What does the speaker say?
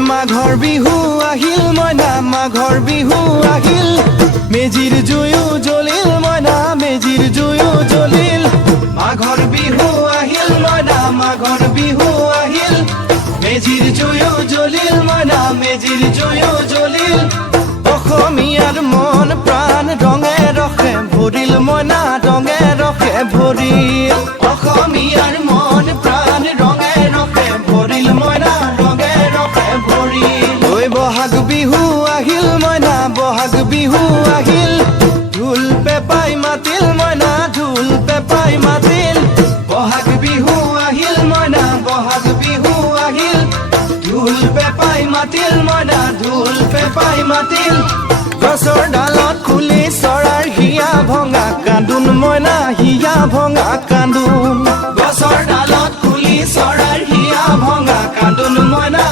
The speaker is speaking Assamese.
মাঘৰ বিহু আহিল মইনা মাঘৰ বিহু আহিল মেজিৰ জুয়ো জ্বলিল মইনা মেজিৰ জুয়ো জ্বলিল মাঘৰ বিহু আহিল মইনা মাঘৰ বিহু আহিল মেজিৰ জুয়ো জ্বলিল মইনা মেজিৰ জুয়ো জ্বলিল অসমীয়াৰ মন প্ৰাণ ৰঙে ৰখে ভৰিল মইনা ৰঙে ৰখে ভৰিল অসমীয়াৰ মন প্ৰাণ ৰঙে ৰখে ভৰিল মইনা ৰঙে ৰখে ভৰিল ঐ বহাগ বিহু আহিল মইনা বহাগ বিহু আহিল ঢোল পেপাই মাতিল মইনা ঢোল পেপাই মাতিল বহাগ বিহু আহিল মইনা বহাগ বিহু আহিল ঢোল পেপাই মাতিল মইনা ঢোল পেপাই মাতিল গছৰ ডালত খুলি চৰাৰ হিয়া ভঙা কান্দোন মইনা হিয়া ভঙা